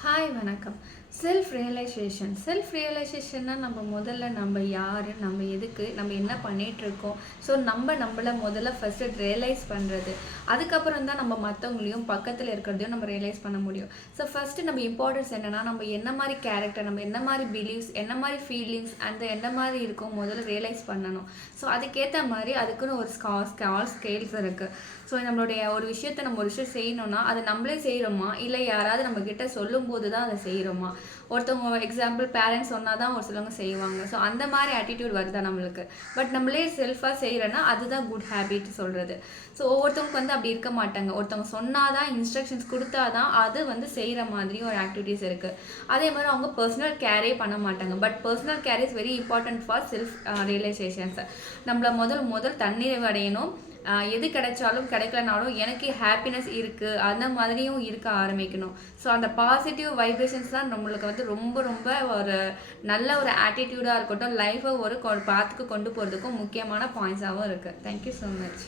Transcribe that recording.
Hi வணக்கம். Self ரியலைசேஷன்னா நம்ம முதல்ல நம்ம யார், நம்ம எதுக்கு, நம்ம என்ன பண்ணிகிட்ருக்கோம். ஸோ நம்மளை முதல்ல ஃபஸ்ட்டு ரியலைஸ் பண்ணுறது. அதுக்கப்புறம் தான் நம்ம மற்றவங்களையும் பக்கத்தில் இருக்கிறதையும் நம்ம ரியலைஸ் பண்ண முடியும். ஸோ ஃபஸ்ட்டு நம்ம இம்பார்ட்டன்ஸ் என்னென்னா, நம்ம என்ன மாதிரி கேரக்டர், நம்ம என்ன மாதிரி பிலீவ்ஸ், என்ன மாதிரி ஃபீலிங்ஸ், அந்த என்ன மாதிரி இருக்கும் முதல்ல ரியலைஸ் பண்ணணும். ஸோ அதுக்கேற்ற மாதிரி அதுக்குன்னு ஒரு ஸ்கேல்ஸ் இருக்குது. ஸோ நம்மளுடைய ஒரு விஷயத்தை நம்ம ஒரு விஷயம் செய்யணும்னா அது நம்மளே செய்கிறோமா, இல்லை யாராவது நம்மக்கிட்ட சொல்லும்போது தான் அதை செய்கிறோமா. ஒருத்தவங்க எக்ஸாம்பிள் பேரண்ட்ஸ் சொன்னால் தான் ஒரு சிலவங்க செய்வாங்க. ஸோ அந்த மாதிரி ஆட்டிடியூட் வருதா நம்மளுக்கு. பட் நம்மளே செல்ஃபாக செய்கிறோன்னா அதுதான் குட் ஹேபிட் சொல்கிறது. ஸோ ஒவ்வொருத்தவங்க அப்படி இருக்க மாட்டாங்க. ஒருத்தவங்க சொன்னால் தான், இன்ஸ்ட்ரக்ஷன்ஸ் கொடுத்தா தான் அது செய்கிற மாதிரி ஒரு ஆக்டிவிட்டீஸ் இருக்குது. அதே மாதிரி அவங்க பர்சனல் கேரே பண்ண மாட்டாங்க. But personal care is very important for self realisations. நம்மளை முதல் தன்னிறைவு அடையணும். எது கிடைச்சாலும் கிடைக்கலனாலும் எனக்கு ஹாப்பினஸ் இருக்குது, அந்த மாதிரியும் இருக்க ஆரம்பிக்கணும். ஸோ அந்த பாசிட்டிவ் வைப்ரேஷன்ஸ் தான் நம்மளுக்கு ரொம்ப ரொம்ப ஒரு நல்ல ஒரு ஆட்டிடியூடாக இருக்கட்டும், லைஃப்பை ஒரு பாத்துக்கு கொண்டு போகிறதுக்கும் முக்கியமான பாயிண்ட்ஸாகவும் இருக்குது. Thank you so much.